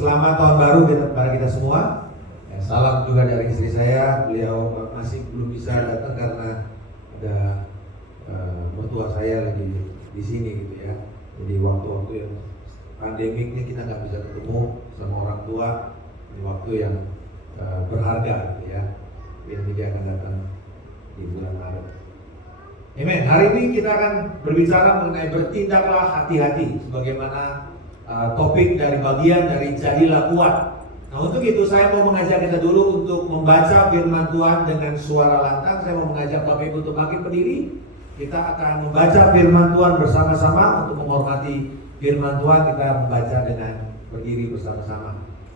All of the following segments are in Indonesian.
Selamat tahun baru kepada kita semua. Salam juga dari istri saya. Beliau masih belum bisa datang karena ada mertua saya lagi di sini gitu ya. Jadi waktu-waktu yang pandemiknya kita nggak bisa ketemu sama orang tua, di waktu yang berharga gitu ya. Yang dia akan datang di bulan Maret. Amen. Hari ini kita akan berbicara mengenai bertindaklah hati-hati, sebagaimana topik dari bagian dari jadilah kuat. Nah, untuk itu saya mau mengajak kita dulu untuk membaca firman Tuhan dengan suara lantang. Saya mau mengajak Bapak Ibu untuk bangkit berdiri. Kita akan membaca firman Tuhan bersama-sama. Untuk menghormati firman Tuhan, kita membaca dengan berdiri bersama-sama.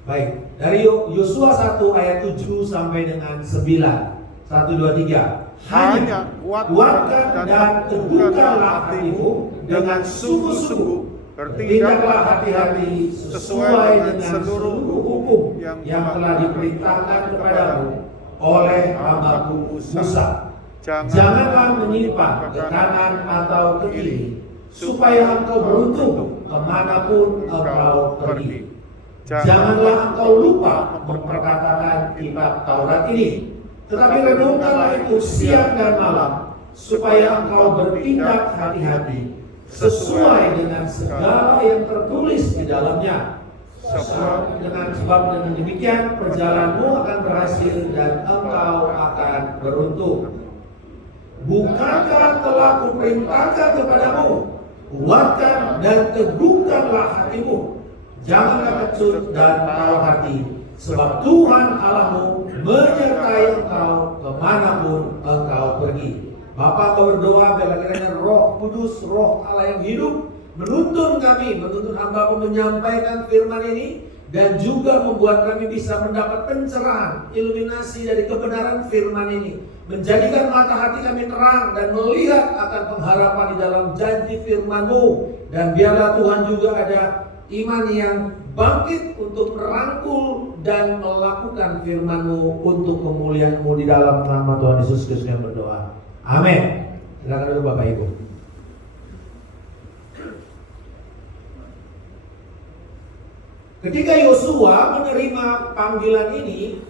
Baik, dari Yosua 1 ayat 7 sampai dengan 9. 1, 2, 3. Hanya kuatkan dan teguhkanlah hatimu dengan sungguh-sungguh. Bertindaklah hati-hati sesuai dengan seluruh hukum yang telah diperintahkan kepadamu oleh hambaku Musa. Janganlah menyimpang ke kanan atau ke kiri, supaya engkau beruntung kemanapun engkau pergi. Janganlah engkau lupa memperkatakan kitab Taurat ini, tetapi renungkanlah itu siang dan malam, supaya engkau bertindak hati-hati sesuai dengan segala yang tertulis di dalamnya. Sebab dengan demikian perjalananmu akan berhasil dan engkau akan beruntung. bukankah telah kuperintahkan kepadamu, kuatkan dan teguhkanlah hatimu. Janganlah kecut dan tahu hati, sebab Tuhan Allahmu menyertai engkau kemanapun engkau pergi. Bapak berdoa biarlah kiranya Roh Kudus, Roh Allah yang hidup menuntun kami, menuntun hamba-Mu menyampaikan firman ini, dan juga membuat kami bisa mendapat pencerahan, iluminasi dari kebenaran firman ini, menjadikan mata hati kami terang dan melihat akan pengharapan di dalam janji firman-Mu. Dan biarlah Tuhan juga ada iman yang bangkit untuk merangkul dan melakukan firman-Mu untuk kemuliaan-Mu. Di dalam nama Tuhan Yesus Kristus yang berdoa. Amin. Silakan dulu Bapak Ibu. Ketika Yosua menerima panggilan ini,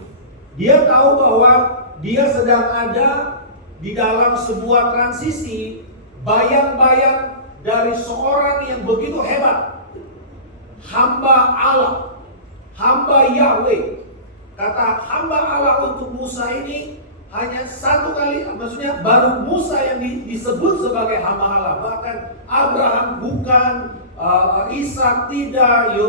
dia tahu bahwa dia sedang ada di dalam sebuah transisi, bayang-bayang dari seorang yang begitu hebat, hamba Allah, hamba Yahweh. Kata hamba Allah untuk Musa ini hanya satu kali, maksudnya baru Musa yang disebut sebagai hamba Allah. Bahkan Abraham bukan, Ishak tidak,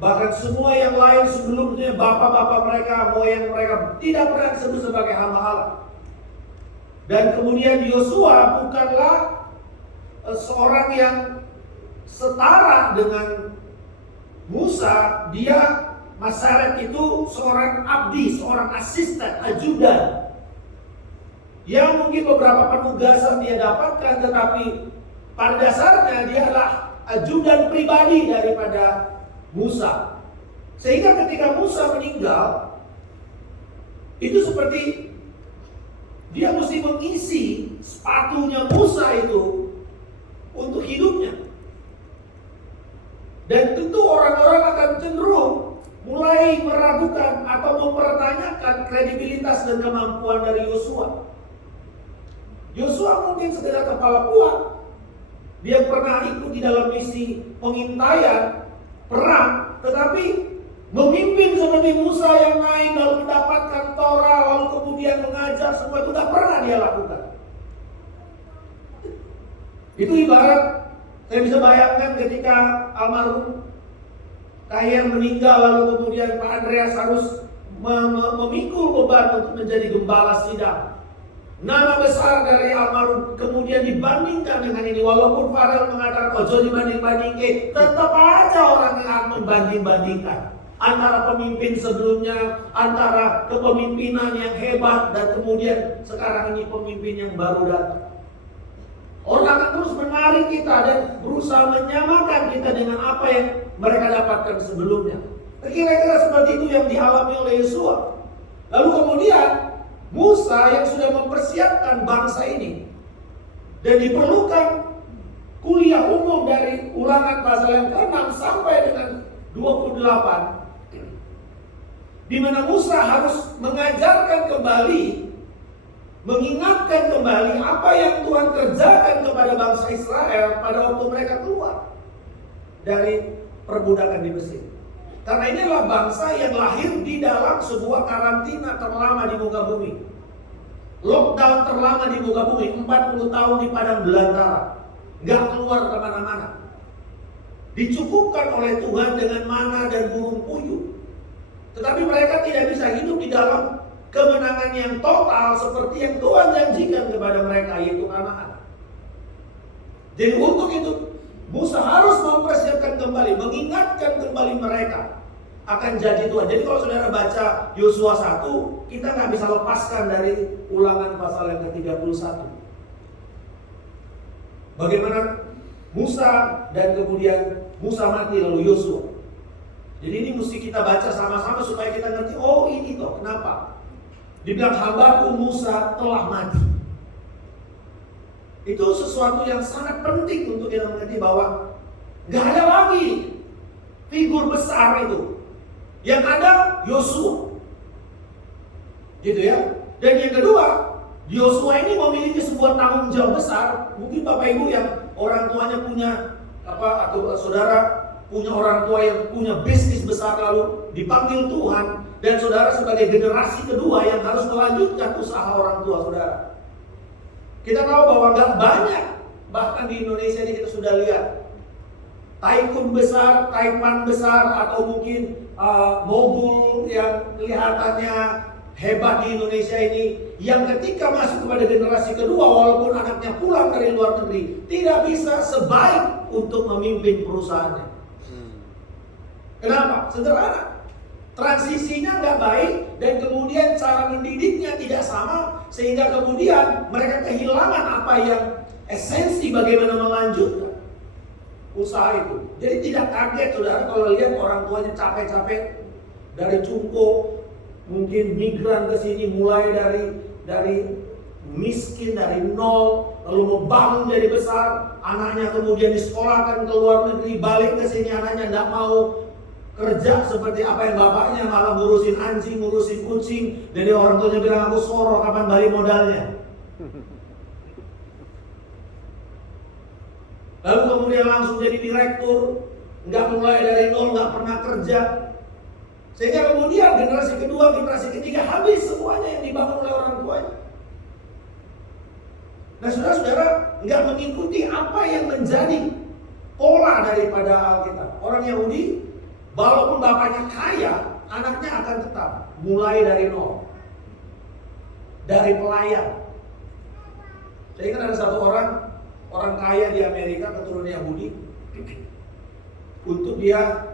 bahkan semua yang lain sebelumnya, bapak-bapak mereka, moyang mereka tidak pernah disebut sebagai hamba Allah. Dan kemudian Yosua bukanlah seorang yang setara dengan Musa. Dia Masyarakat itu seorang abdi, seorang asisten, ajudan, yang mungkin beberapa penugasan dia dapatkan, tetapi pada dasarnya dia adalah ajudan pribadi daripada Musa. Sehingga ketika Musa meninggal, itu seperti dia mesti mengisi sepatunya Musa itu untuk hidupnya. Dan tentu orang-orang akan cenderung mulai meragukan atau mempertanyakan kredibilitas dan kemampuan dari Yosua. Yosua mungkin sekedar kepala kuat. Dia pernah ikut di dalam misi pengintaian perang, tetapi memimpin seperti Musa yang naik lalu mendapatkan Torah, lalu kemudian mengajar, semua itu tidak pernah dia lakukan. Itu ibarat, saya bisa bayangkan ketika almarhum Kayen meninggal, lalu kemudian Pak Andreas harus memikul beban untuk menjadi gembala sidang. Nama besar dari almarhum kemudian dibandingkan dengan ini. Walaupun Farel mengatakan ojo dibanding-bandingkan, tetap aja orang yang membanding-bandingkan antara pemimpin sebelumnya, antara kepemimpinan yang hebat, dan kemudian sekarang ini pemimpin yang baru datang. Orang akan terus menarik kita dan berusaha menyamakan kita dengan apa yang mereka dapatkan sebelumnya. Kira-kira seperti itu yang dialami oleh Yosua. Lalu kemudian Musa yang sudah mempersiapkan bangsa ini, dan diperlukan kuliah umum dari Ulangan pasal yang ke-6 sampai dengan 28, di mana Musa harus mengajarkan kembali, mengingatkan kembali apa yang Tuhan kerjakan kepada bangsa Israel pada waktu mereka keluar dari perbudakan di Mesir. Karena ini adalah bangsa yang lahir di dalam sebuah karantina terlama di muka bumi. Lockdown terlama di muka bumi, 40 tahun di padang belantara, gak keluar kemana-mana. Dicukupkan oleh Tuhan dengan mana dan burung puyuh. Tetapi mereka tidak bisa hidup di dalam kemenangan yang total seperti yang Tuhan janjikan kepada mereka, yaitu Kanaan. Jadi untuk itu Musa harus mempersiapkan kembali, mengingatkan kembali mereka akan janji Tuhan. Jadi kalau saudara baca Yosua 1, kita nggak bisa lepaskan dari Ulangan pasal yang ke-31. Bagaimana Musa dan kemudian Musa mati lalu Yosua. Jadi ini mesti kita baca sama-sama supaya kita ngerti, oh ini toh kenapa dibilang hambaku Musa telah mati. Itu sesuatu yang sangat penting untuk kita mengerti bahwa gak ada lagi figur besar itu. Yang ada Yosua, gitu ya. Dan yang kedua, Yosua ini memiliki sebuah tanggung jawab besar. Mungkin Bapak Ibu yang orang tuanya punya atau saudara punya orang tua yang punya bisnis besar lalu dipanggil Tuhan, dan saudara sebagai generasi kedua yang harus melanjutkan usaha orang tua saudara. Kita tahu bahwa nggak banyak, bahkan di Indonesia ini kita sudah lihat tycoon besar, taipan besar, atau mungkin mogul yang kelihatannya hebat di Indonesia ini, yang ketika masuk kepada generasi kedua, walaupun anaknya pulang dari luar negeri, tidak bisa sebaik untuk memimpin perusahaannya. Kenapa? Sederhana. Transisinya nggak baik, dan kemudian cara mendidiknya tidak sama, sehingga kemudian mereka kehilangan apa yang esensi bagaimana melanjutkan usaha itu. Jadi tidak kaget saudara kalau lihat orang tuanya capek-capek dari cungko, mungkin migran ke sini, mulai dari miskin, dari nol, lalu membangun jadi besar. Anaknya kemudian disekolahkan ke luar negeri, balik ke sini, anaknya tidak mau kerja seperti apa yang bapaknya, malah ngurusin anjing, ngurusin kucing. Jadi orang tuanya bilang, aku soro, kapan balik modalnya? Lalu kemudian langsung jadi direktur, nggak mulai dari nol, nggak pernah kerja. Sehingga kemudian generasi kedua, generasi ketiga habis semuanya yang dibangun oleh orang tuanya. Nah saudara-saudara, nggak mengikuti apa yang menjadi pola daripada Alkitab. Orang Yahudi, walaupun bapaknya kaya, anaknya akan tetap mulai dari nol, dari pelayan. Saya ingat ada satu orang kaya di Amerika, keturunan Yahudi. Untuk dia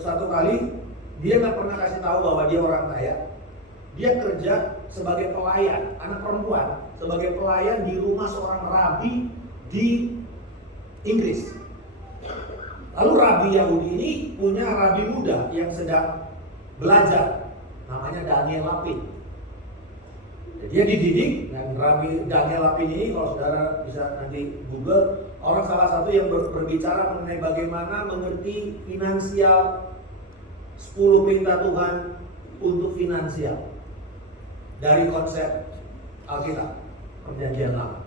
satu kali, dia nggak pernah kasih tahu bahwa dia orang kaya. Dia kerja sebagai pelayan, anak perempuan, sebagai pelayan di rumah seorang rabi di Inggris. Lalu rabi Yahudi ini punya rabi muda yang sedang belajar, namanya Daniel Lapin. Dia dididik, dan Rabi Daniel Lapin ini, kalau saudara bisa nanti Google, orang salah satu yang berbicara mengenai bagaimana mengerti finansial, 10 perintah Tuhan untuk finansial dari konsep Alkitab, Perjanjian Lama.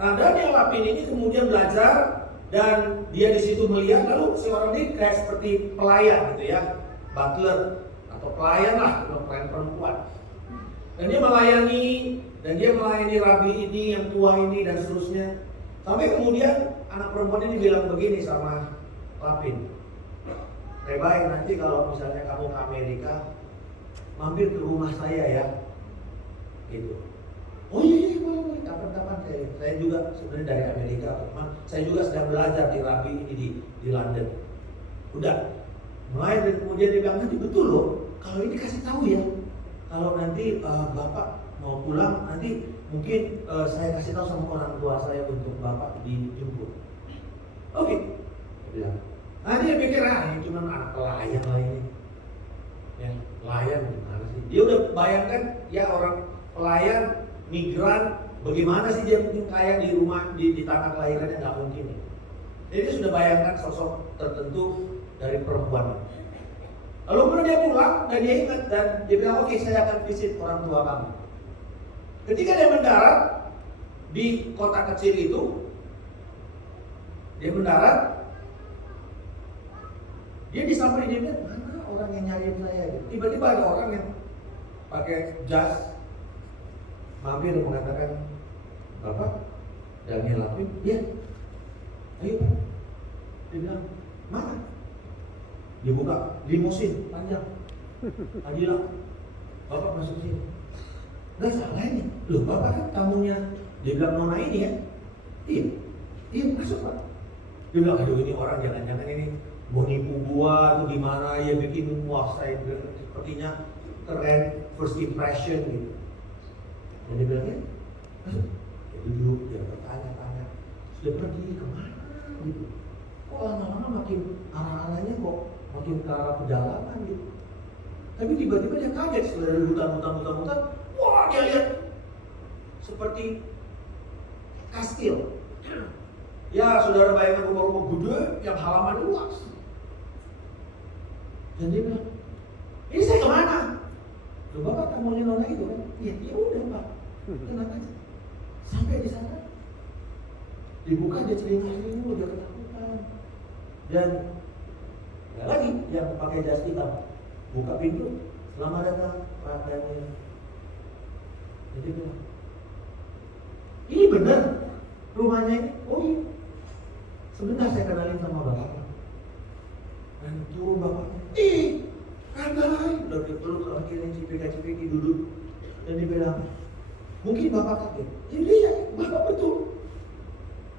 Nah, Daniel Lapin ini kemudian belajar, dan dia di situ melihat, lalu si orang ini kayak seperti pelayan gitu ya, butler atau pelayan lah, pelayan perempuan. Dan dia melayani rabi ini, yang tua ini, dan seterusnya. Sampai kemudian anak perempuan ini bilang begini sama Lapin, baik nanti kalau misalnya kamu ke Amerika, mampir ke rumah saya ya, gitu. Oh iya boleh, kapan-kapan saya juga sebenarnya dari Amerika, teman. Saya juga sedang belajar di rabi ini di London. Udah, mulai dan kemudian dia bilang, nanti betul loh, kalau ini kasih tahu ya. Kalau nanti bapak mau pulang, nanti mungkin saya kasih tahu sama orang tua saya untuk bapak dijemput. Oke. Nah dia pikir, ini cuma anak pelayan lah ini. Ya, pelayan gimana sih? Dia udah bayangkan ya orang pelayan, migran, bagaimana sih dia mungkin kaya di rumah, di tanah kelahirannya, nggak mungkin. Jadi dia sudah bayangkan sosok tertentu dari perempuan. Lalu kemudian dia pulang, dan dia ingat, dan dia bilang, oke, saya akan visit orang tua kamu. Ketika dia mendarat di kota kecil itu, dia mendarat, dia disamperin, dia bilang, mana orang yang nyariin saya? Tiba-tiba ada orang yang pakai jas, mampir mengatakan, Bapak, Daniel Lapin, ya, ayo. Dia bilang, mana? Dia buka limusin panjang. Bilang, Bapak masuk sini. Gak salah ini. Loh, Bapak kan tamunya. Dia bilang nona ini ya. Iya masuk Pak. Dia bilang, aduh ini orang jangan-jangan ini mau nipu gua atau gimana ya, bikin wah saya sepertinya keren, first impression gitu. Dan dia bilang, ya masuk. Dia duduk, dia bertanya-tanya, sudah pergi kemana gitu. Kok lama-lama makin arah-arahnya kok makin ke arah pedalaman gitu. Tapi tiba-tiba dia kaget setelah dari hutan. Wah, dia lihat seperti kastil. Ya, saudara bayangkan rumah-rumah gede yang halaman luas. Dan dia bilang, ini saya kemana? Loh, Bapak tamunya nona itu kan? Ya udah Pak, tenang aja. Sampai di sana, dibuka dia celingak-celinguk, dia ketakutan. Dan nggak lagi yang pakai jas hitam, buka pintu, selamat datang Pak Daniel. Jadi bilang, Ini benar rumahnya ini? Oh iya. Sebentar saya kenalin sama bapaknya. Dan turun bapaknya. Rangga, udah dipeluk akhirnya cipika-cipiki duduk. Dan dibilang, mungkin bapak kaget. Iya, bapak betul.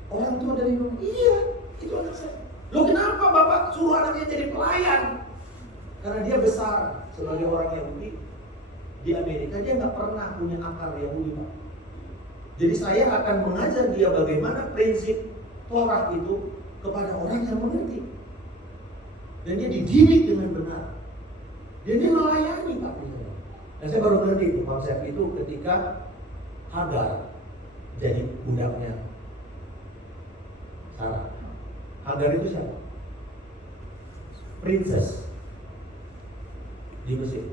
Orang tua dari rumah, iya, itu anak saya. Loh kenapa bapak suruh anaknya jadi pelayan? Karena dia besar sebagai orang Yahudi di Amerika, dia nggak pernah punya akar Yahudi, Pak. Jadi saya akan mengajar dia bagaimana prinsip Torah itu kepada orang yang mengerti. Dan dia dididik dengan benar. Dan dia melayani, Pak. Dan saya baru ngerti itu konsep itu ketika Hagar jadi budaknya Sarah. Hagar itu siapa? Princess di Mesir.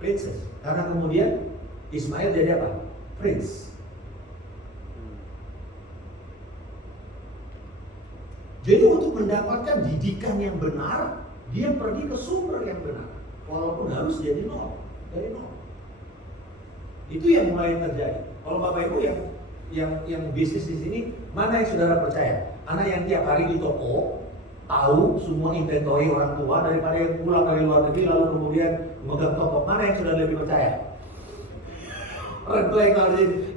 Princess. Karena kemudian Ismail jadi apa? Prince. Jadi untuk mendapatkan didikan yang benar, dia pergi ke sumber yang benar. Walaupun harus jadi nol, dari nol. Itu yang mulai terjadi. Kalau Bapak Ibu yang bisnis di sini, mana yang saudara percaya? Anak yang tiap hari di toko tahu semua inventory orang tua daripada yang pulang dari luar negeri lalu kemudian memegang toko. Mana yang saudara lebih percaya? Orang tua yang tahu,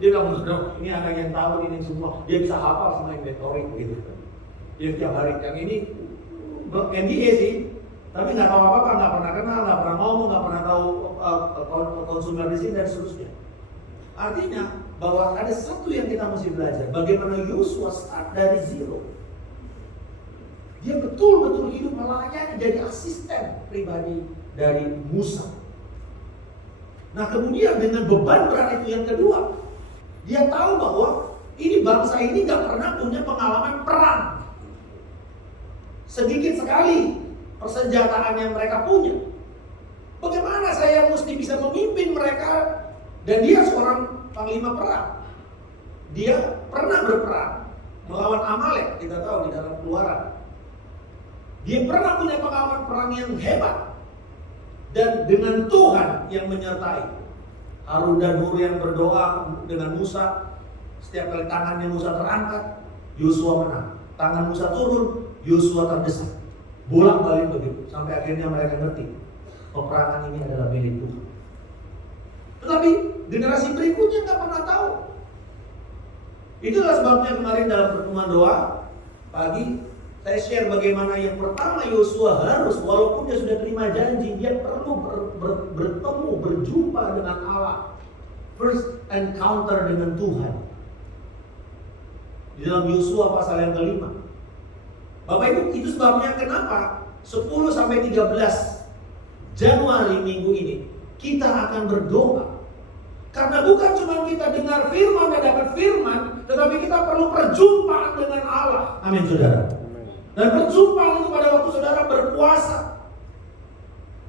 dia bilang, ini anak yang tahu ini semua, dia bisa hafal semua inventory gitu. Dia tiap hari, yang ini NDA sih, tapi nggak tahu apa-apa, nggak pernah kenal, nggak pernah ngomong, nggak pernah tahu konsumer di sini dan seterusnya. Artinya bahwa ada satu yang kita mesti belajar, bagaimana Yosua start dari zero. Dia betul-betul hidup melayani jadi asisten pribadi dari Musa. Nah kemudian dengan beban berat itu yang kedua, dia tahu bahwa ini bangsa ini nggak pernah punya pengalaman perang. Sedikit sekali persenjataan yang mereka punya. Bagaimana saya mesti bisa memimpin mereka? Dan dia seorang panglima perang. Dia pernah berperang melawan Amalek, kita tahu di dalam Keluaran. Dia pernah punya pengalaman perang yang hebat. Dan dengan Tuhan yang menyertai. Harun dan Hur yang berdoa dengan Musa. Setiap kali tangannya Musa terangkat, Yosua menang. Tangan Musa turun, Yosua terdesak. Bolak-balik begitu. Sampai akhirnya mereka ngerti. Peperangan ini adalah milik Tuhan. Tetapi generasi berikutnya nggak pernah tahu. Itulah sebabnya kemarin dalam pertemuan doa pagi saya share bagaimana yang pertama Yosua harus, walaupun dia sudah terima janji, dia perlu bertemu, berjumpa dengan Allah. First encounter dengan Tuhan. Di dalam Yosua pasal yang kelima. Bapak Ibu, itu sebabnya kenapa 10 sampai 13 Januari minggu ini kita akan berdoa. Karena bukan cuma kita dengar firman dan dapat firman, tetapi kita perlu perjumpaan dengan Allah. Amin saudara. Dan perjumpaan itu pada waktu saudara berpuasa,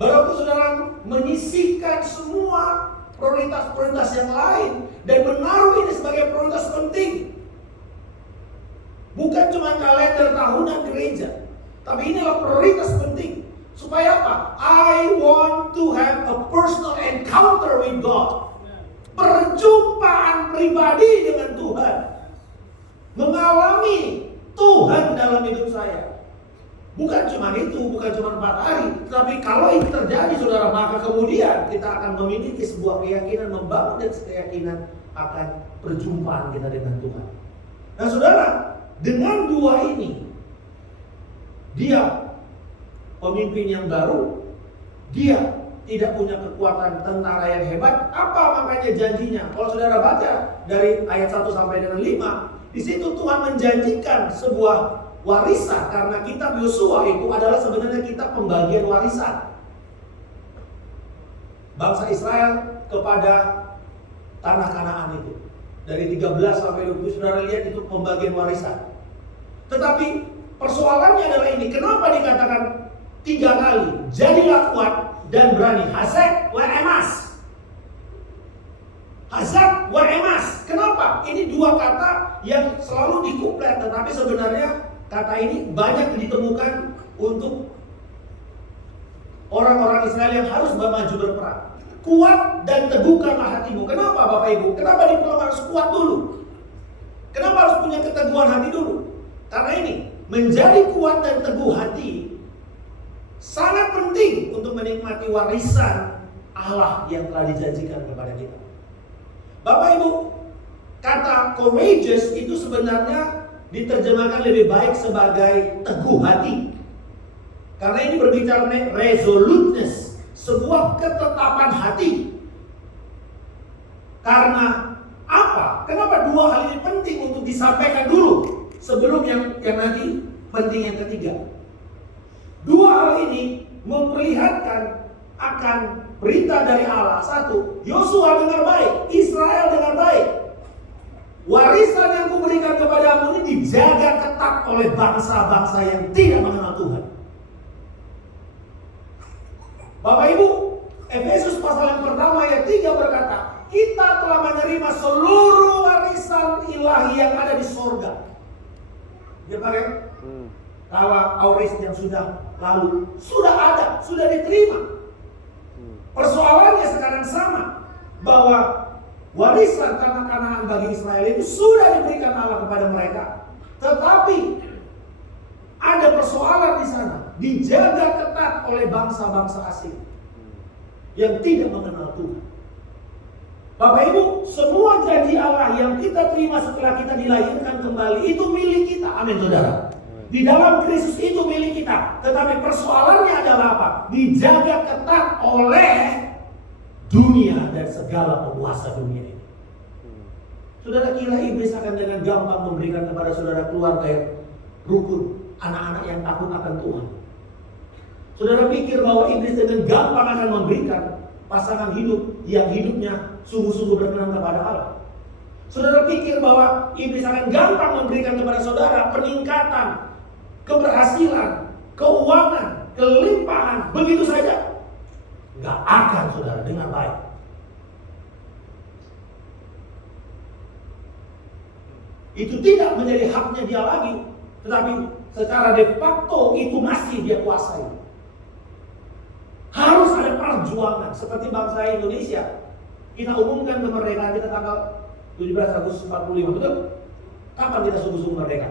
pada waktu saudara menyisihkan semua prioritas-prioritas yang lain dan menaruh ini sebagai prioritas penting. Bukan cuma kalender tahunan gereja, tapi inilah prioritas penting. Supaya apa? I want to have a personal encounter with God. Perjumpaan pribadi dengan Tuhan. Mengalami Tuhan dalam hidup saya. Bukan cuma itu, bukan cuma 4 hari. Tapi kalau itu terjadi saudara, maka kemudian kita akan memiliki sebuah keyakinan, membangun dan keyakinan akan perjumpaan kita dengan Tuhan. Nah saudara, dengan dua ini, dia pemimpin yang baru, dia tidak punya kekuatan tentara yang hebat. Apa makanya janjinya? Kalau saudara baca dari ayat 1 sampai dengan 5, di situ Tuhan menjanjikan sebuah warisan. Karena kitab Yosua itu adalah sebenarnya kitab pembagian warisan bangsa Israel kepada tanah Kanaan itu. Dari 13 sampai 20 saudara lihat itu pembagian warisan. Tetapi persoalannya adalah ini, kenapa dikatakan 3 kali? Jadilah kuat dan berani. Hazak wa emas. Hazak wa emas. Kenapa? Ini 2 kata yang selalu dikuplet, tetapi sebenarnya kata ini banyak ditemukan untuk orang-orang Israel yang harus maju berperang. kuat dan teguhkanlah hatimu. Kenapa Bapak Ibu? Kenapa dibilang harus kuat dulu? Kenapa harus punya keteguhan hati dulu? Karena ini, menjadi kuat dan teguh hati sangat penting untuk menikmati warisan Allah yang telah dijanjikan kepada kita. Bapak Ibu, kata courageous itu sebenarnya diterjemahkan lebih baik sebagai teguh hati. Karena ini berbicara mengenai resoluteness, sebuah ketetapan hati. Karena apa? Kenapa dua hal ini penting untuk disampaikan dulu sebelum yang nanti penting yang ketiga? Dua hal ini memperlihatkan akan berita dari Allah. Satu, Yosua dengar baik, Israel dengar baik. Warisan yang kuberikan kepadamu ini dijaga ketat oleh bangsa-bangsa yang tidak mengenal Tuhan. Bapak Ibu, Efesus pasal yang pertama ayat 3 berkata, kita telah menerima seluruh warisan ilahi yang ada di sorga. Dia pakai tawa auris yang sudah lalu, sudah ada, sudah diterima. Persoalannya sekarang sama, bahwa warisan tanah Kanaan bagi Israel itu sudah diberikan Allah kepada mereka. Tetapi ada persoalan di sana, dijaga ketat oleh bangsa-bangsa asing yang tidak mengenal Tuhan. Bapak Ibu, semua janji Allah yang kita terima setelah kita dilahirkan kembali itu milik kita. Amin saudara. Di dalam Kristus itu milik kita. Tetapi persoalannya adalah apa? Dijaga ketat oleh dunia dan segala penguasa dunia ini. Saudara kira iblis akan dengan gampang memberikan kepada saudara keluarga yang rukun, anak-anak yang takut akan Tuhan? Saudara pikir bahwa iblis dengan gampang akan memberikan pasangan hidup yang hidupnya sungguh-sungguh berkenan kepada Allah? Saudara pikir bahwa iblis akan gampang memberikan kepada saudara peningkatan, keberhasilan, keuangan, kelimpahan begitu saja? Gak akan saudara, dengar baik. Itu tidak menjadi haknya dia lagi, tetapi secara de facto itu masih dia kuasai. Harus ada perjuangan seperti bangsa Indonesia. Kita umumkan kemerdekaan kita tanggal 17 Agustus 45, betul? Kapan kita sungguh-sungguh merdeka?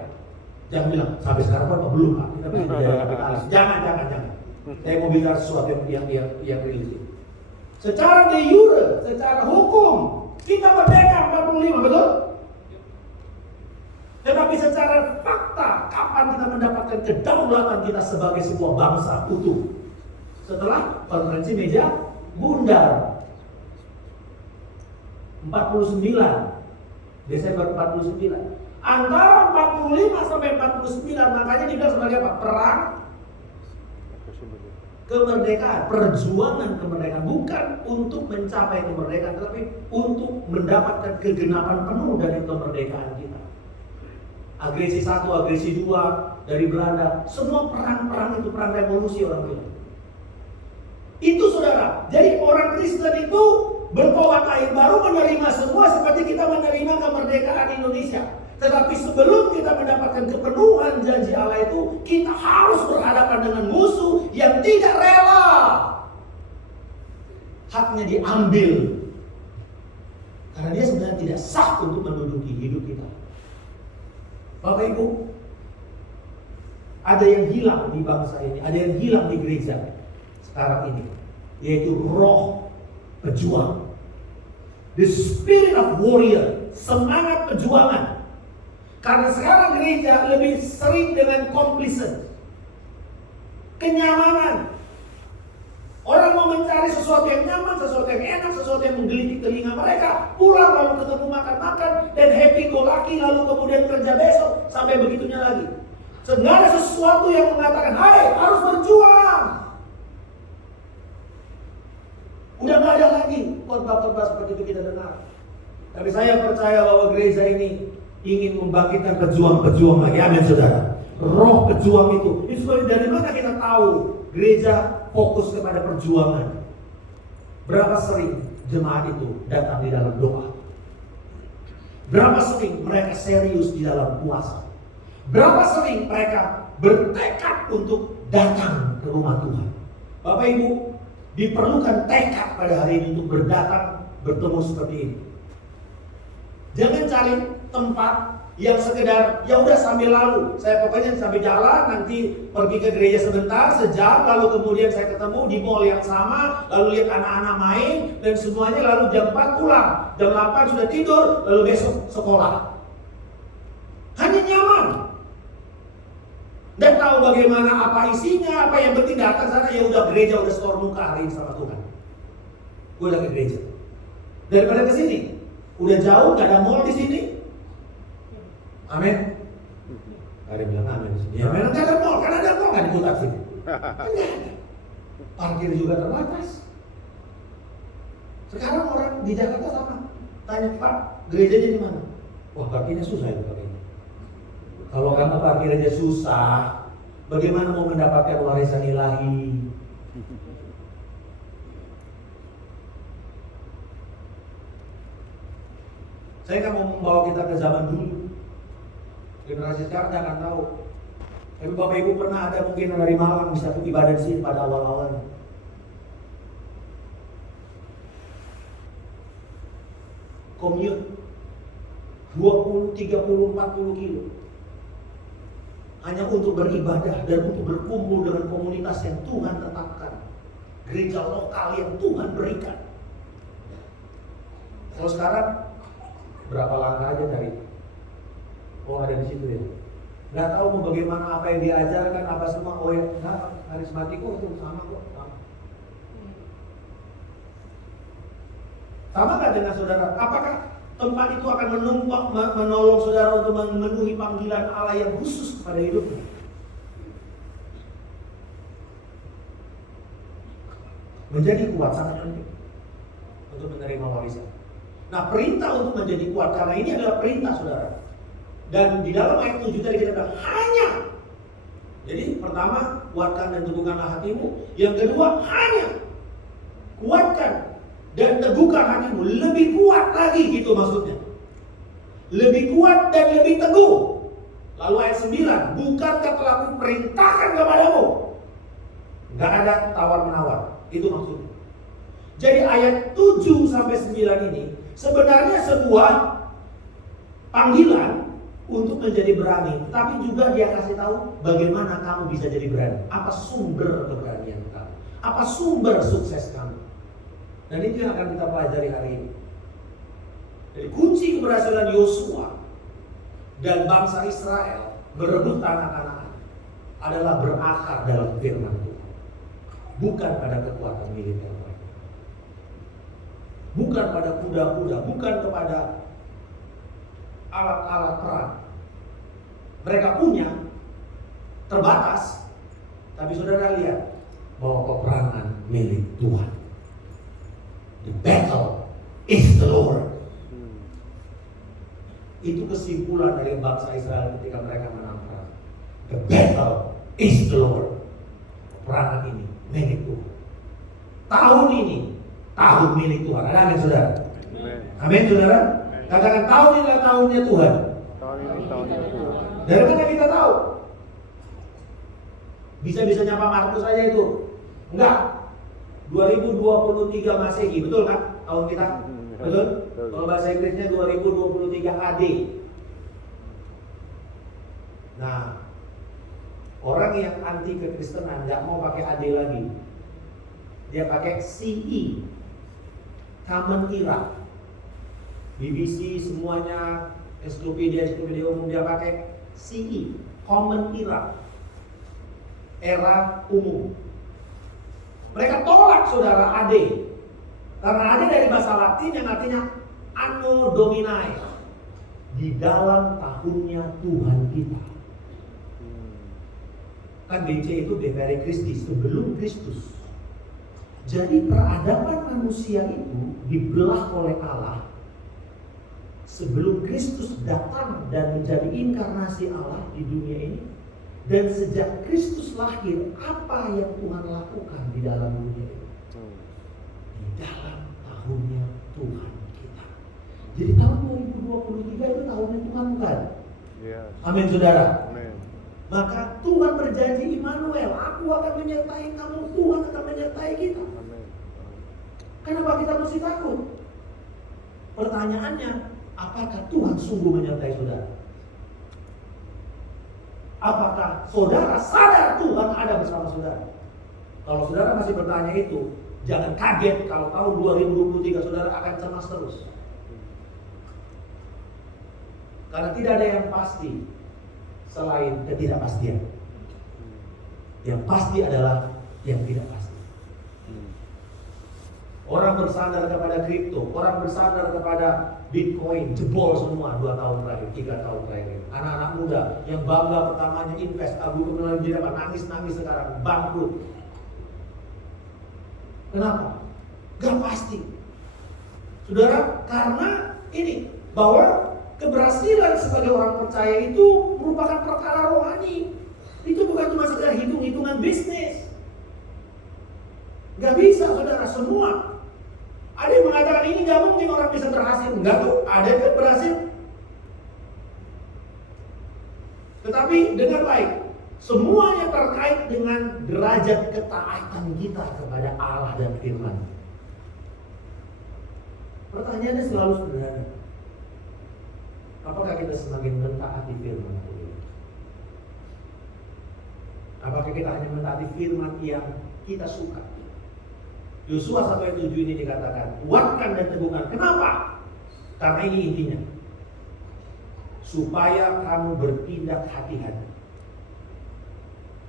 Jangan bilang sampai sekarang apa belum Pak? Kita masih menjadi kapitalis. Jangan. Saya mau bicara sesuatu yang religius. Secara de jure, secara hukum kita merdeka 45, betul? Tetapi secara fakta, kapan kita mendapatkan kedaulatan kita sebagai sebuah bangsa utuh? Setelah konferensi meja bundar 49 Desember 49. Antara 45 sampai 49 makanya dibilang sebagai apa? Perang kemerdekaan, perjuangan kemerdekaan, bukan untuk mencapai kemerdekaan, tetapi untuk mendapatkan kegenapan penuh dari kemerdekaan kita. Agresi 1, agresi 2 dari Belanda, semua perang-perang itu perang revolusi orang bilang. Itu saudara, jadi orang Kristen itu bertobat lahir baru menerima semua seperti kita menerima kemerdekaan Indonesia. Tetapi sebelum kita mendapatkan kepenuhan janji Allah itu, kita harus berhadapan dengan musuh yang tidak rela haknya diambil. Karena dia sebenarnya tidak sah untuk menduduki hidup kita. Bapak Ibu, ada yang hilang di bangsa ini, ada yang hilang di gereja sekarang ini, yaitu roh pejuang. The spirit of warrior, semangat perjuangan. Karena sekarang gereja lebih sering dengan complacent, kenyamanan. Orang mau mencari sesuatu yang nyaman, sesuatu yang enak, sesuatu yang menggelitik telinga mereka, pulang lalu ketemu makan-makan dan happy go lucky, lalu kemudian kerja besok sampai begitunya lagi. Segala sesuatu yang mengatakan, hai harus berjuang. Udah gak ada lagi khotbah-khotbah seperti itu kita dengar. Tapi saya percaya bahwa gereja ini ingin membangkitkan pejuang-pejuang lagi. Amin saudara. Roh pejuang itu dari mana kita tahu gereja fokus kepada perjuangan? Berapa sering jemaat itu datang di dalam doa? Berapa sering mereka serius di dalam puasa? Berapa sering mereka bertekad untuk datang ke rumah Tuhan? Bapak Ibu, Diperlukan tekad pada hari ini untuk berdatang bertemu seperti ini. Jangan cari tempat yang sekedar ya udah sambil lalu. Saya pokoknya sambil jalan, nanti pergi ke gereja sebentar, sejam, lalu kemudian saya ketemu di mall yang sama, lalu lihat anak-anak main, dan semuanya lalu jam 4 pulang, jam 8 sudah tidur, lalu besok sekolah. Hanya nyaman. Dan tahu bagaimana apa isinya, apa yang penting datang sana, ya udah gereja, udah store muka hari ini sama Tuhan. Gue udah ke gereja. Daripada ke sini, udah jauh, gak ada mall di sini. Amin. Ada bilang amin. Ya memang gak ada mall, karena ada mall kan di kota sini. Parkir juga terbatas. Sekarang orang di Jakarta sama, tanya Pak, gerejanya di mana? Wah, parkirnya susah itu parkirnya. Kalau kamu parkir aja susah, bagaimana mau mendapatkan warisan ilahi? Saya nggak mau membawa kita ke zaman dulu. Generasi sekarang nggak akan tahu. Tapi Bapak Ibu pernah ada mungkin dari Malang bisa ibadah di sini pada awal-awalnya. Commute 20, 30, 40 kilo. Hanya untuk beribadah dan untuk berkumpul dengan komunitas yang Tuhan tetapkan. Gereja lokal yang Tuhan berikan. Kalau sekarang berapa langkah aja dari ada di situ ya. Nggak tahu mau bagaimana, apa yang diajarkan, apa semua. Oh ya, karismatik kok itu sama kok. Sama nggak dengan saudara? Apakah tempat itu akan menolong saudara untuk memenuhi panggilan Allah yang khusus kepada hidupnya? Menjadi kuat sangat penting untuk menerima warisan. Nah, perintah untuk menjadi kuat, karena ini adalah perintah saudara. Dan di dalam ayat 7 tadi kita bilang hanya. Jadi pertama, kuatkan dan teguhkanlah hatimu. Yang kedua, hanya kuatkan dan teguhkan hatimu. Lebih kuat lagi gitu maksudnya. Lebih kuat dan lebih teguh. Lalu ayat 9, bukankah telah kuperintahkan kepadamu? Gak ada tawar-menawar. Itu maksudnya. Jadi ayat 7 sampai 9 ini sebenarnya sebuah panggilan untuk menjadi berani, tapi juga dia kasih tahu bagaimana kamu bisa jadi berani. Apa sumber keberanian kamu? Apa sumber sukses kamu? Dan itu yang akan kita pelajari hari ini. Jadi kunci keberhasilan Yosua dan bangsa Israel berebut tanah Kanaan adalah berakar dalam firman Tuhan, bukan pada kekuatan militer mereka, bukan pada kuda-kuda, bukan kepada alat-alat perang. Mereka punya terbatas, tapi saudara lihat bahwa peperangan milik Tuhan. The battle is the Lord. Itu kesimpulan dari bangsa Israel ketika mereka menang perang. The battle is the Lord. Peperangan ini milik Tuhan. Tahun ini tahun milik Tuhan. Ada amin saudara? Amin saudara? Katakan tahun ini adalah tahunnya Tuhan. Dari mana kita tahu? Bisa-bisa nyapa Markus saja itu. Enggak. 2023 Masehi, betul kan? Tahun kita? Betul? Kalau bahasa Inggrisnya 2023 AD. Nah, orang yang anti kekristenan nggak mau pakai AD lagi. Dia pakai CE, Common Era. BBC semuanya, ensiklopedia umum dia pakai CE, Common Era, era umum. Mereka tolak saudara AD, karena AD dari bahasa Latin yang artinya Anno Domini, di dalam tahunnya Tuhan kita. Kan DC itu Devere Christi, sebelum Kristus. Jadi peradaban manusia itu dibelah oleh Allah sebelum Kristus datang dan menjadi inkarnasi Allah di dunia ini. Dan sejak Kristus lahir, apa yang Tuhan lakukan di dalam dunia ini? Di dalam tahunnya Tuhan kita. Jadi tahun 2023 itu tahunnya Tuhan bukan? Yes. Amin saudara. Amin. Maka Tuhan berjanji Immanuel, aku akan menyertai kamu, Tuhan akan menyertai kita. Amin. Kenapa kita mesti takut? Pertanyaannya, apakah Tuhan sungguh menyertai saudara? Apakah saudara sadar Tuhan ada bersama saudara? Kalau saudara masih bertanya itu, jangan kaget kalau tahun 2023 saudara akan cemas terus. Karena tidak ada yang pasti selain ketidakpastian. Yang pasti adalah yang tidak pasti. Orang bersandar kepada kripto, orang bersandar kepada Bitcoin, jebol semua 2 tahun terakhir, 3 tahun terakhir. Anak-anak muda yang bangga pertamanya invest, kemudian dia dapat nangis-nangis sekarang bangkrut. Kenapa? Gak pasti. Saudara, karena ini bahwa keberhasilan sebagai orang percaya itu merupakan perkara rohani. Itu bukan cuma sekedar hitung-hitungan bisnis. Gak bisa saudara, semua. Ada yang mengatakan ini gak mungkin orang bisa berhasil. Enggak tuh, ada yang berhasil. Tetapi dengan baik, semuanya terkait dengan derajat ketaatan kita kepada Allah dan firman. Pertanyaannya selalu sederhana. Apakah kita semakin mentaati firman Tuhan? Apakah kita hanya mentaati firman yang kita suka? Yosua 1:7 ini dikatakan, kuatkan dan teguhkan. Kenapa? Karena ini intinya. Supaya kamu bertindak hati-hati.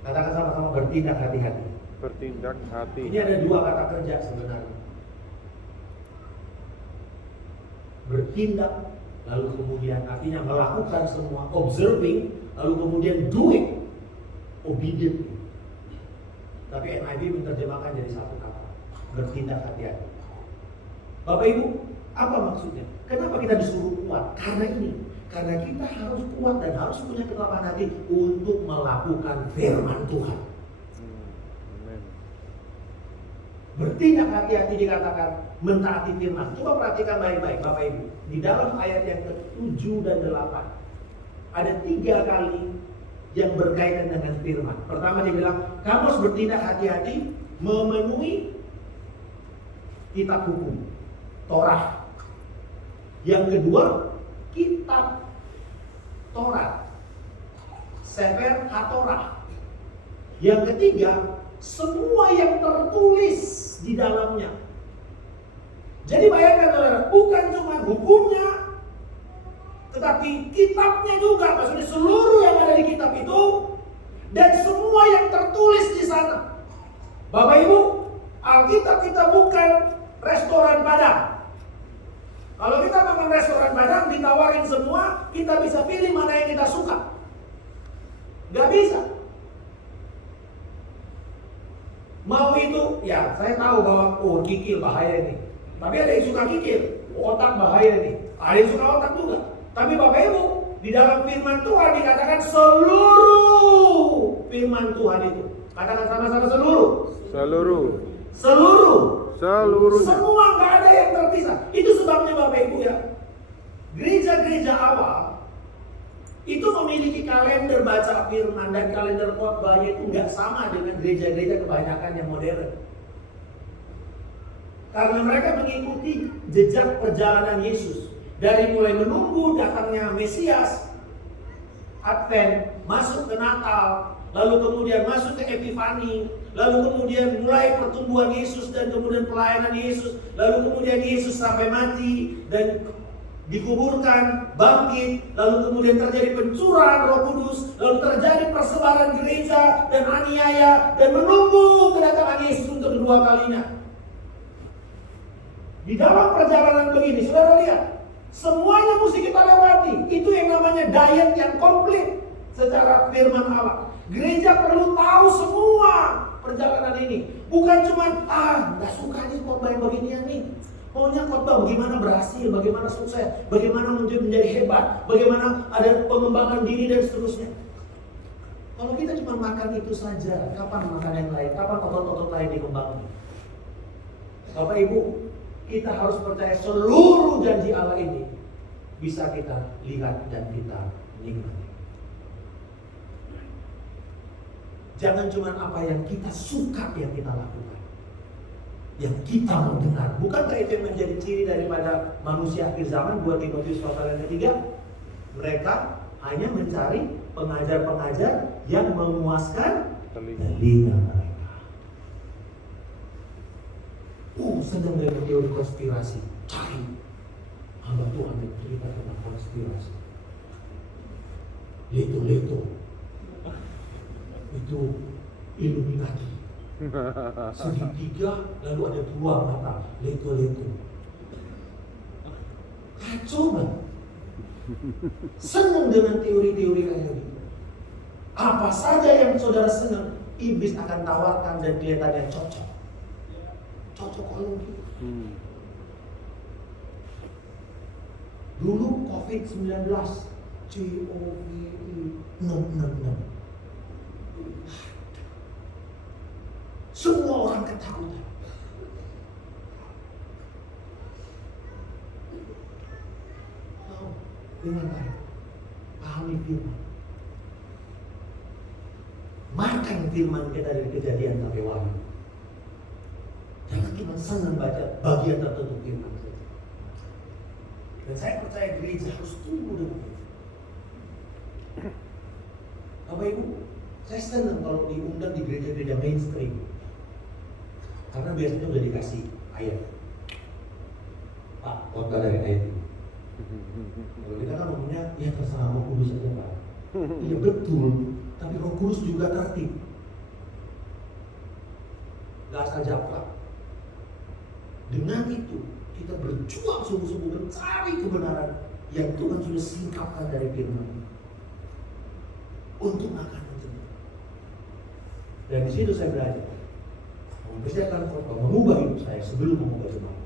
Katakan sama-sama, bertindak hati-hati. Bertindak hati. Ini ada 2 kata kerja sebenarnya. Bertindak, lalu kemudian artinya melakukan semua, observing, lalu kemudian do it, obedient. Tapi NIV menerjemahkan jadi 1 kata, bertindak hati-hati. Bapak Ibu, apa maksudnya? Kenapa kita disuruh kuat? Karena ini. Karena kita harus kuat dan harus punya ketabahan hati untuk melakukan firman Tuhan. Bertindak hati-hati dikatakan mentaati firman. Coba perhatikan baik-baik Bapak Ibu. Di dalam ayat yang ke-7 dan 8 ada 3 kali yang berkaitan dengan firman. Pertama dia bilang, kamu harus bertindak hati-hati memenuhi kitab hukum, Torah. Yang kedua, kitab Torah, Sefer HaTorah. Yang ketiga, semua yang tertulis di dalamnya. Jadi bayangkan saudara, bukan cuma hukumnya, tetapi kitabnya juga, maksudnya seluruh yang ada di kitab itu dan semua yang tertulis di sana. Bapak Ibu, Alkitab kita bukan restoran Padang. Kalau kita makan restoran Padang, ditawarin semua, kita bisa pilih mana yang kita suka. Gak bisa. Mau itu, ya saya tahu bahwa kikil bahaya ini. Tapi ada yang suka kikil, otak bahaya ini. Ada yang suka otak juga. Tapi Bapak Ibu, di dalam firman Tuhan dikatakan seluruh firman Tuhan itu. Katakan sama-sama seluruh. Seluruhnya. Semua nggak ada yang terpisah. Itu sebabnya Bapak Ibu ya, gereja-gereja awal itu memiliki kalender baca firman dan kalender khotbahnya itu nggak sama dengan gereja-gereja kebanyakan yang modern. Karena mereka mengikuti jejak perjalanan Yesus dari mulai menunggu datangnya Mesias, Advent, masuk ke Natal, lalu kemudian masuk ke Epifani, lalu kemudian mulai pertumbuhan Yesus dan kemudian pelayanan Yesus, lalu kemudian Yesus sampai mati dan dikuburkan, bangkit, lalu kemudian terjadi pencurahan Roh Kudus, lalu terjadi persebaran gereja dan aniaya dan menunggu kedatangan Yesus untuk kedua kalinya. Di dalam perjalanan begini, saudara lihat, semuanya mesti kita lewati. Itu yang namanya diet yang komplit secara firman Allah. Gereja perlu tahu semua perjalanan ini. Bukan cuma nggak suka nih khotbah yang beginian nih. Maunya khotbah bagaimana berhasil, bagaimana sukses, bagaimana menjadi hebat, bagaimana ada pengembangan diri dan seterusnya. Kalau kita cuma makan itu saja, kapan makan yang lain? Kapan otot-otot lain dikembangkan? Bapak Ibu, kita harus percaya seluruh janji Allah ini bisa kita lihat dan kita nikmati. Jangan cuma apa yang kita suka yang kita lakukan. yang kita mau dengar. Bukankah itu yang menjadi ciri daripada manusia akhir zaman? 2 Timotius pasal yang ketiga. Mereka hanya mencari pengajar-pengajar yang memuaskan telinga mereka. Sedang dengan teori konspirasi. Cari hamba Tuhan yang cerita tentang konspirasi. Leto-leto itu Illuminati. Segitiga lalu ada 2 mata. Leto-leto. Kacau banget. Senang dengan teori-teori kayak gitu. Apa saja yang saudara senang, iblis akan tawarkan dan kelihatannya cocok. Cocok kalau gitu. Dulu COVID-19, COVID-666. Semua orang ketakutan. Dengan baik, pahami firman. Makan firman kita dari Kejadian sampai Wahyu. Jangan cuma senang baca bagian tertentu firman saja. Dan saya percaya gereja harus tumbuh dengan itu. Bapak Ibu, saya senang kalau diundang di gereja-gereja mainstream. Karena biasanya udah dikasih ayat. Pak, khotbah dari ayat ini. Kalau kita kan ngomongnya, ya terserah Roh Kudus saja Pak. Iya betul, tapi Roh Kudus juga tertib. Gak asal japlak. Dengan itu, kita berjuang sungguh-sungguh mencari kebenaran yang Tuhan sudah singkapkan dari firman untuk makan itu. Dan di situ saya belajar mempersiapkan khotbah, mengubah hidup saya sebelum mengubah jemaat.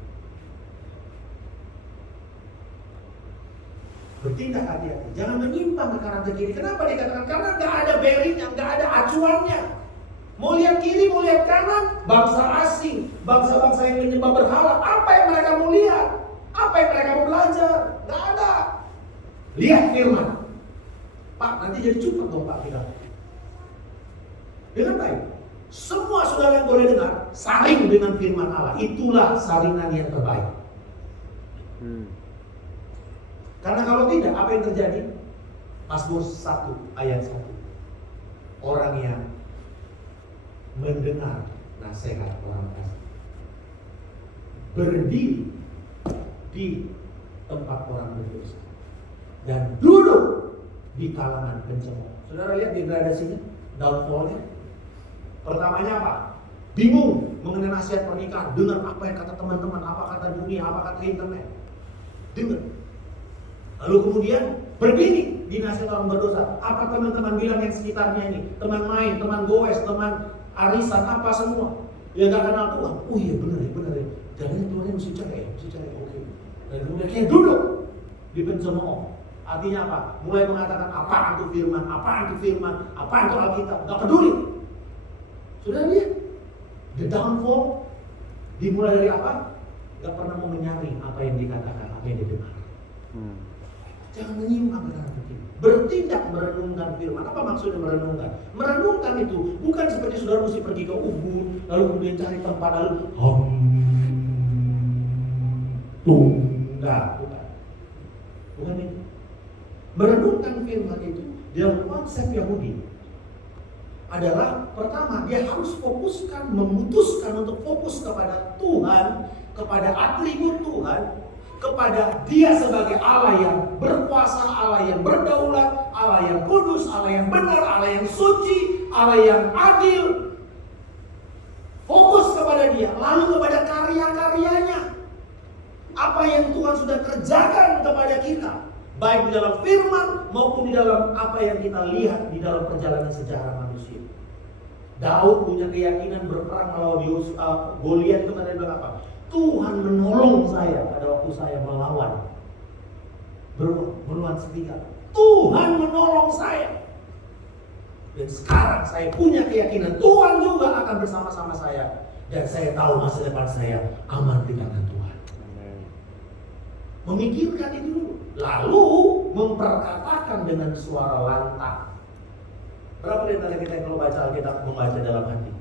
Bertindak hati-hati, jangan menyimpang ke kanan ke kiri. Kenapa dikatakan? Karena nggak ada bearingnya, nggak ada acuannya. Mau lihat kiri, mau lihat kanan, bangsa asing, bangsa-bangsa yang menyembah berhala, apa yang mereka mau lihat? Apa yang mereka mau belajar? Nggak ada. Lihat firman. Pak, nanti jadi cepat dong Pak kita. Dengan baik. Semua saudara yang boleh dengar, saring dengan firman Allah. Itulah saringan yang terbaik. Karena kalau tidak, apa yang terjadi? Mazmur 1 ayat 1. Orang yang mendengar nasihat orang fasik berdiri di tempat orang berdosa dan duduk di kalangan pencemooh. Saudara lihat degradasinya, downfall-nya. Pertamanya apa? Bingung mengenai nasihat pernikahan. Dengar apa yang kata teman-teman, apa kata dunia, apa kata internet. Dengar. Lalu kemudian berdiri di nasihat orang berdosa. Apa teman-teman bilang yang sekitarnya ini? Teman main, teman goes, teman arisan, apa semua. Ya gak kenal Tuhan. Oh iya benar ya. Jadinya Tuhannya mesti cerai. Oke. Dan kemudian dia duduk di pencemooh. Artinya apa? Mulai mengatakan apaan itu firman, apaan itu Alkitab. Gak peduli. Sudah lihat? The downfall dimulai dari apa? Gak pernah mau menyaring apa yang dikatakan, apa yang didengar. Jangan menyimpang ke kanan ke kiri. Bertindak merenungkan firman. Apa maksudnya merenungkan? Merenungkan itu bukan seperti saudara mesti pergi ke ubud, lalu kemudian cari tempat lalu enggak, bukan itu. Merenungkan firman itu dalam konsep Yahudi adalah pertama dia harus fokuskan, memutuskan untuk fokus kepada Tuhan, kepada atribut Tuhan, kepada Dia sebagai Allah yang berkuasa, Allah yang berdaulat, Allah yang kudus, Allah yang benar, Allah yang suci, Allah yang adil. Fokus kepada Dia, lalu kepada karya-karyanya. Apa yang Tuhan sudah kerjakan kepada kita, baik di dalam firman maupun di dalam apa yang kita lihat di dalam perjalanan sejarah manusia. Daud punya keyakinan berperang melawan Goliat, itu dia bilang apa? Tuhan menolong saya pada waktu saya melawan serigala. Tuhan menolong saya. Dan sekarang saya punya keyakinan Tuhan juga akan bersama-sama saya. Dan saya tahu masa depan saya aman di tangan Tuhan. Memikirkan itu dulu. Lalu memperkatakan dengan suara lantang. Berapa dari kita kalau baca Alkitab membaca dalam hati?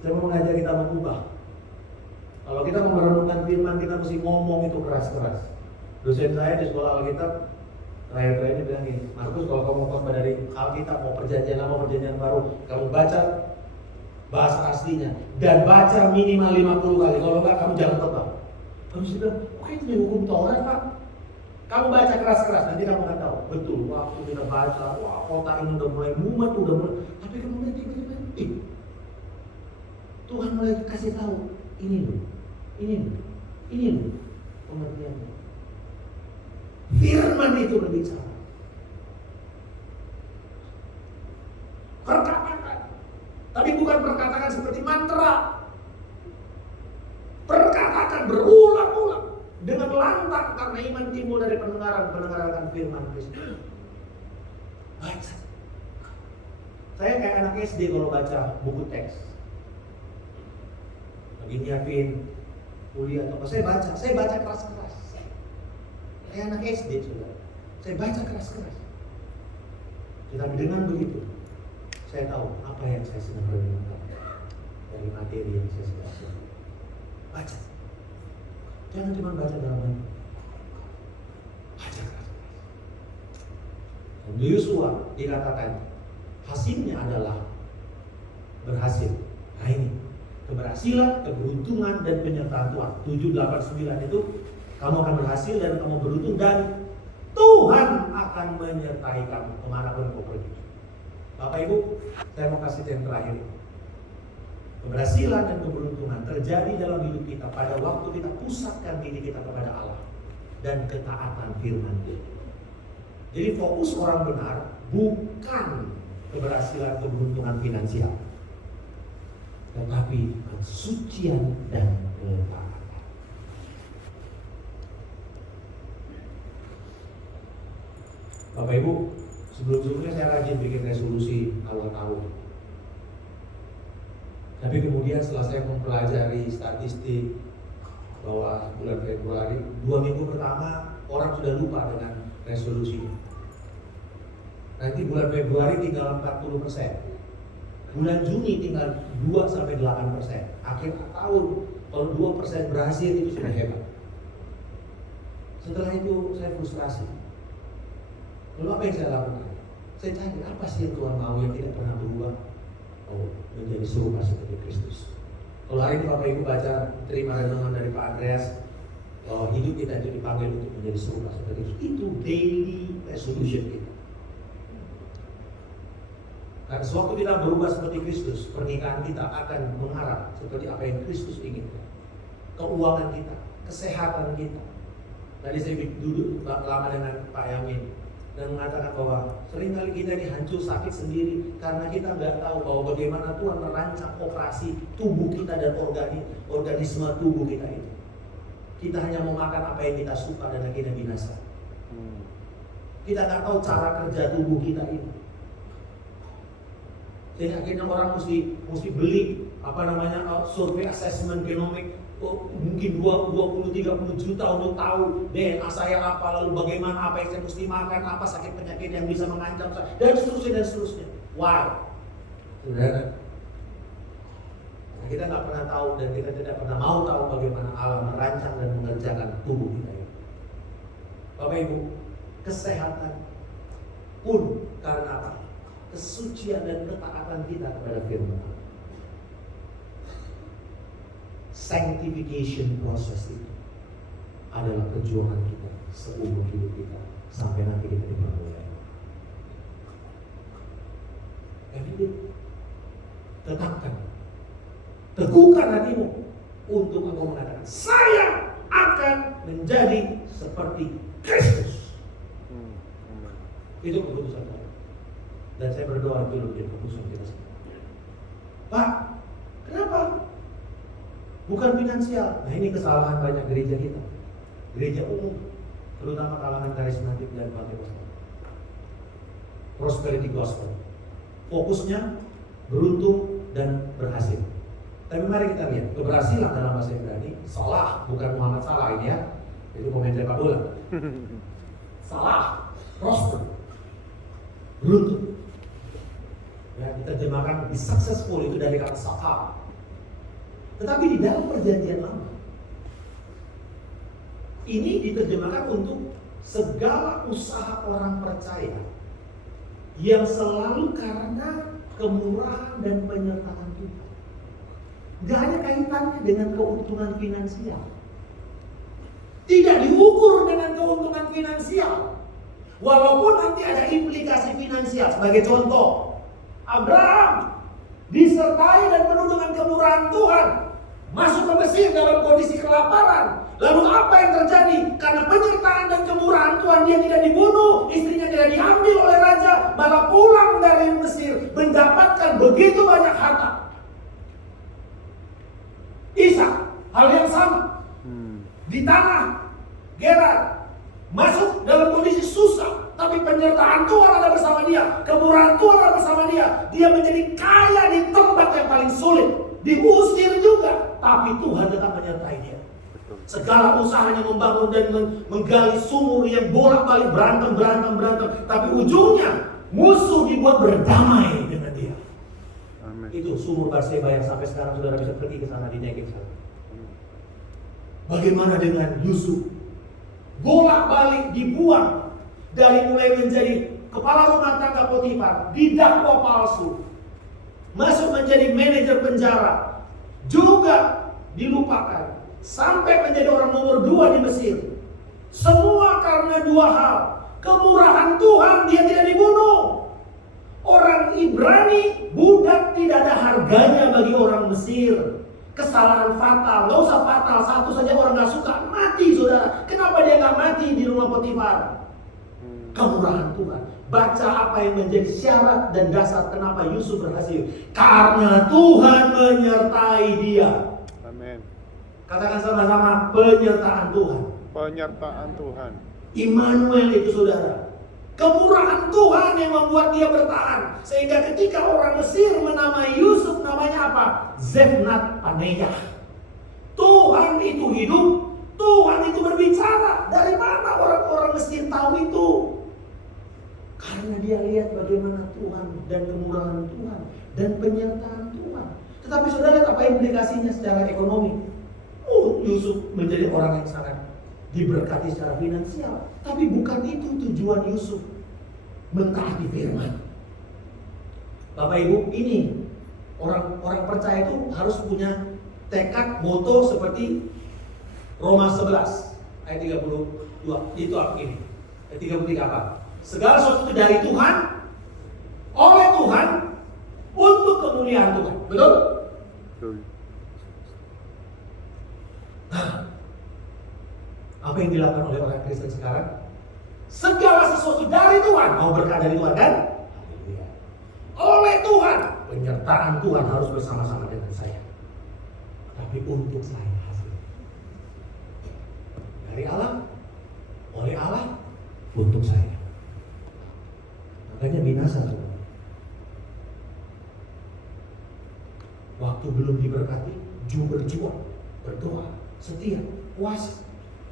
Saya mau mengajak kita mengubah. Kalau kita mau merenungkan firman, kita mesti ngomong itu keras-keras. Dosen saya di sekolah Alkitab terakhir-terakhir ini bilang gini, Markus, kalau kamu mau khotbah dari Alkitab, mau perjanjian lama, perjanjian baru, kamu baca bahasa aslinya dan baca minimal 50 kali. Kalau enggak, kamu jangan khotbah. Kamu sudah bilang, oke itu hukum Taurat, Pak. Kamu baca keras-keras, nanti kamu akan tahu. Betul, waktu kita baca, wah kota ini udah mulai mumet, udah mulai. Tapi kemudian tiba-tiba, Tuhan mulai kasih tahu, ini loh pengertiannya. Firman itu berbicara. Perkatakan, tapi bukan perkatakan seperti mantra. Perkatakan berulang-ulang dengan lantang karena iman timbul dari pendengaran akan firman Kristus. Baca. Saya kayak anak SD kalau baca buku teks. Lagi nyiapin kuliah atau apa, saya baca keras-keras. Kayak anak SD sudah. Saya baca keras-keras. Tetapi dengan begitu, saya tahu apa yang saya sedang renungkan dari materi yang saya sedang baca. Baca. Jangan cuma baca dalam hati. Baca keras-keras. Dan di Yosua dikatakan hasilnya adalah berhasil. Nah ini keberhasilan, keberuntungan dan penyertaan Tuhan. 7, 8, 9 itu kamu akan berhasil dan kamu beruntung dan Tuhan akan menyertai kamu kemanapun kau pergi. Bapak Ibu, saya mau kasih yang terakhir. Keberhasilan dan keberuntungan terjadi dalam hidup kita pada waktu kita pusatkan diri kita kepada Allah dan ketaatan firman Dia. Jadi fokus orang benar bukan keberhasilan keberuntungan finansial, tetapi kesucian dan ketaatan. Bapak Ibu, sebelum-sebelumnya saya rajin bikin resolusi awal tahun. Tapi kemudian setelah saya mempelajari statistik bahwa bulan Februari, 2 minggu pertama orang sudah lupa dengan resolusinya. Nanti bulan Februari tinggal 40%. Bulan Juni tinggal 2-8%. Akhir tahun kalau 2% berhasil itu sudah hebat. Setelah itu saya frustrasi. Lalu apa yang saya lakukan? Saya cari apa sih yang Tuhan mau yang tidak pernah berubah? Oh, menjadi serupa seperti Kristus. Kalau hari ini Bapak Ibu baca terima renungan dari Pak Andreas, bahwa hidup kita itu dipanggil untuk menjadi serupa seperti Kristus. Itu daily resolution kita. Karena sewaktu kita berubah seperti Kristus, pernikahan kita akan mengarah seperti apa yang Kristus inginkan. Keuangan kita, kesehatan kita. Tadi saya duduk lama dengan Pak Yamin dan mengatakan bahwa seringkali kita ini hancur sakit sendiri karena kita nggak tahu bahwa bagaimana Tuhan merancang operasi tubuh kita dan organisme tubuh kita itu. Kita hanya mau makan apa yang kita suka dan akhirnya binasa. Kita nggak tahu cara kerja tubuh kita ini. Jadi akhirnya orang mesti beli survei assessment genomik, mungkin 20-30 juta untuk tahu DNA saya apa, lalu bagaimana, apa yang saya mesti makan, apa sakit penyakit yang bisa mengancam saya, dan seterusnya. Why? Saudara, kita nggak pernah tahu dan kita tidak pernah mau tahu bagaimana Allah merancang dan mengerjakan tubuh kita ini. Bapak Ibu, kesehatan pun karena apa? Kesucian dan ketaatan kita kepada firman. Sanctification process itu adalah perjuangan kita seumur hidup kita sampai nanti kita dipermuliakan. Everyday tetapkan, teguhkan hatimu untuk engkau mengatakan saya akan menjadi seperti Kristus. Itu keputusan saya. Dan saya berdoa itu menjadi keputusan kita semua. Pak, kenapa? Bukan finansial. Nah ini kesalahan banyak gereja kita. Gereja umum, terutama kalangan karismatik dan Pentakosta. Prosperity gospel. Fokusnya beruntung dan berhasil. Tapi mari kita lihat keberhasilan dalam bahasa Ibrani. Salah, bukan Muhammad Salah ini ya. Itu pemain sepak bola. Salah, prosper, beruntung. Ya, diterjemahkan be successful itu dari kata salah. Tetapi di dalam perjanjian lama, ini diterjemahkan untuk segala usaha orang percaya yang selalu karena kemurahan dan penyertaan Tuhan. Gak ada kaitannya dengan keuntungan finansial. Tidak diukur dengan keuntungan finansial. Walaupun nanti ada implikasi finansial. Sebagai contoh, Abraham disertai dan penuh dengan kemurahan Tuhan, masuk ke Mesir dalam kondisi kelaparan. Lalu apa yang terjadi? Karena penyertaan dan kemurahan Tuhan, dia tidak dibunuh, istrinya tidak diambil oleh raja, malah pulang dari Mesir mendapatkan begitu banyak harta. Ishak, hal yang sama. Di tanah Gerar, masuk dalam kondisi susah, tapi penyertaan Tuhan ada bersama dia, kemurahan Tuhan ada bersama dia. Dia menjadi kaya di tempat yang paling sulit, diusir juga, tapi Tuhan tetap menyertai dia. Segala usahanya membangun dan menggali sumur yang bolak-balik berantem, tapi ujungnya musuh dibuat berdamai dengan dia. Amin. Itu sumur Barseba yang sampai sekarang saudara bisa pergi ke sana di Negev. Bagaimana dengan Yusuf? Bolak-balik dibuang, dari mulai menjadi kepala rumah tangga Potifar, didakwa palsu, masuk menjadi manajer penjara, juga dilupakan, sampai menjadi orang nomor 2 di Mesir. Semua karena 2 hal. Kemurahan Tuhan, dia tidak dibunuh. Orang Ibrani, budak tidak ada harganya bagi orang Mesir. Kesalahan fatal, gak usah fatal, satu saja orang gak suka, mati saudara. Kenapa dia gak mati di rumah Potifar? Kemurahan Tuhan. Baca apa yang menjadi syarat dan dasar kenapa Yusuf berhasil. Karena Tuhan menyertai dia. Amin. Katakan sama-sama, penyertaan Tuhan. Penyertaan Tuhan. Immanuel itu saudara. Kemurahan Tuhan yang membuat dia bertahan. Sehingga ketika orang Mesir menamai Yusuf, namanya apa? Zefnat Paneah. Tuhan itu hidup, Tuhan itu berbicara. Dari mana orang-orang Mesir tahu itu? Karena dia lihat bagaimana Tuhan dan kemurahan Tuhan dan penyertaan Tuhan. Tetapi saudara lihat apa implikasinya secara ekonomi. Yusuf menjadi orang yang sangat diberkati secara finansial. Tapi bukan itu tujuan Yusuf mentaati firman. Bapak Ibu, ini orang percaya itu harus punya tekad, moto seperti Roma 11 ayat 32. Itu apa ini? Ayat 33 apa? Segala sesuatu dari Tuhan, oleh Tuhan, untuk kemuliaan Tuhan. Betul? Betul. Apa yang dilakukan oleh orang Kristen sekarang? Segala sesuatu dari Tuhan. Mau berkat dari Tuhan kan? Haleluya. Oleh Tuhan. Penyertaan Tuhan harus bersama-sama dengan saya. Tapi untuk saya hasil. Dari Allah. Oleh Allah. Untuk saya. Makanya binasa saudara. Waktu belum diberkati, berjuang, berdoa, setia, puasa,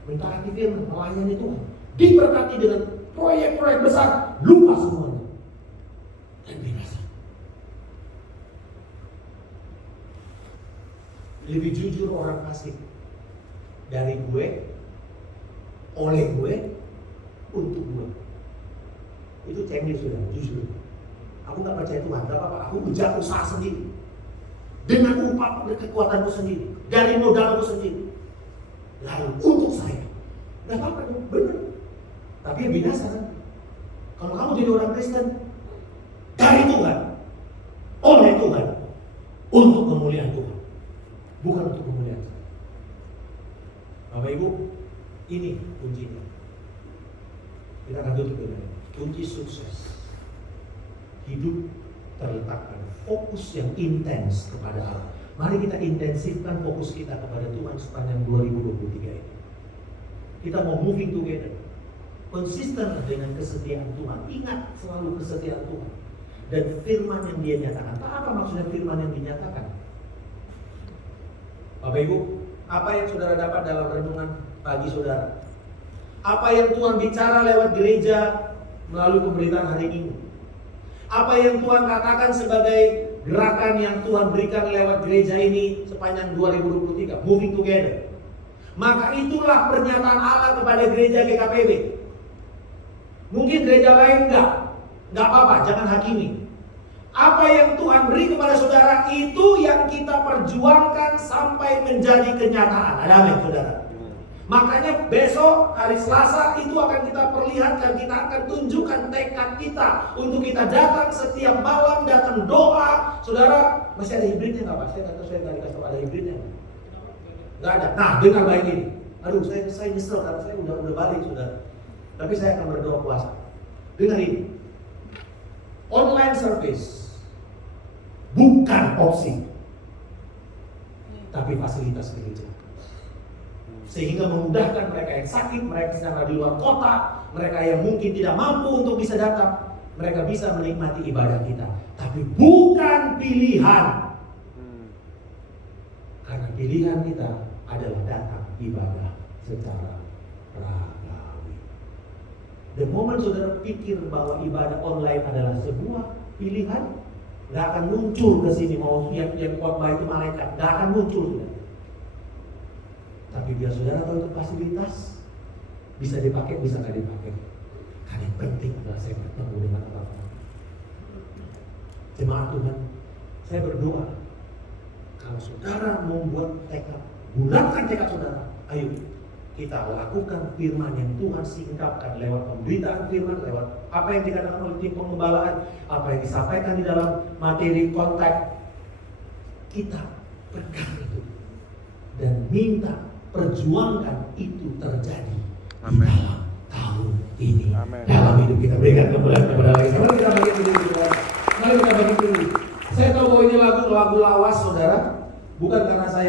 mentaati firman, melayani Tuhan, diberkati dengan proyek-proyek besar, lupa semuanya dan binasa. Lebih jujur orang fasik dari gue, oleh gue, untuk gue. Itu cengli sudah, jujur. Aku gak percaya Tuhan, gak apa-apa. Aku usaha sendiri dengan upah dan kekuatanku sendiri, dari modalku sendiri. Lalu untuk saya, gak apa-apa dong, benar. Tapi ya binasa kan. Kalau kamu jadi orang Kristen, dari Tuhan, oleh Tuhan, untuk kemuliaan Tuhan, bukan untuk kemuliaan saya. Bapak Ibu, ini kuncinya. Kita akan tutup dengan kunci sukses. Hidup terletak pada fokus yang intens kepada Allah. Mari kita intensifkan fokus kita kepada Tuhan sepanjang 2023 ini. Kita mau moving together, konsisten dengan kesetiaan Tuhan. Ingat selalu kesetiaan Tuhan dan firman yang Dia nyatakan. Apa maksudnya firman yang dinyatakan? Bapak Ibu, apa yang saudara dapat dalam renungan pagi saudara? Apa yang Tuhan bicara lewat gereja melalui pemberitaan hari ini? Apa yang Tuhan katakan sebagai gerakan yang Tuhan berikan lewat gereja ini sepanjang 2023, moving together. Maka itulah pernyataan Allah kepada gereja GKPB. Mungkin gereja lain enggak apa-apa, jangan hakimi. Apa yang Tuhan beri kepada saudara itu yang kita perjuangkan sampai menjadi kenyataan. Ada amin, saudara? Makanya besok hari Selasa itu akan kita perlihatkan, kita akan tunjukkan tekad kita untuk kita datang setiap malam, datang doa. Saudara, masih ada hibridnya nggak Pak? Saya nggak dikasih tahu ada hibridnya. Nggak ada. Nah, dengar baik ini. Aduh, saya nyesel karena saya udah balik, saudara. Tapi saya akan berdoa puasa. Dengar ini. Online service bukan opsi, tapi fasilitas gereja. Sehingga memudahkan mereka yang sakit, mereka yang di luar kota, mereka yang mungkin tidak mampu untuk bisa datang, mereka bisa menikmati ibadah kita. Tapi bukan pilihan. Karena pilihan kita adalah datang ibadah secara ragawi. The moment saudara pikir bahwa ibadah online adalah sebuah pilihan, gak akan muncul ke sini mau yang khotbah itu malaikat, gak akan muncul, saudara. Tapi biar saudara tahu itu fasilitas, bisa dipakai, bisa nggak dipakai. Karena yang penting adalah saya bertemu dengan Allah. Jemaat Tuhan, saya berdoa, kalau saudara membuat tekad, bulatkan tekad saudara. Ayo kita lakukan firman yang Tuhan singkapkan lewat pemberitaan firman, lewat apa yang dikatakan oleh tim pengembalaan, apa yang disampaikan di dalam materi kontak. Kita pegang itu dan minta perjuangkan itu terjadi. Amin. Di dalam tahun ini. Amin. Dalam hidup kita berikan kemuliaan kepada Allah. Mari kita bagi dulu. Mari kita bagi dulu. Saya tahu bahwa ini lagu lawas saudara, bukan karena saya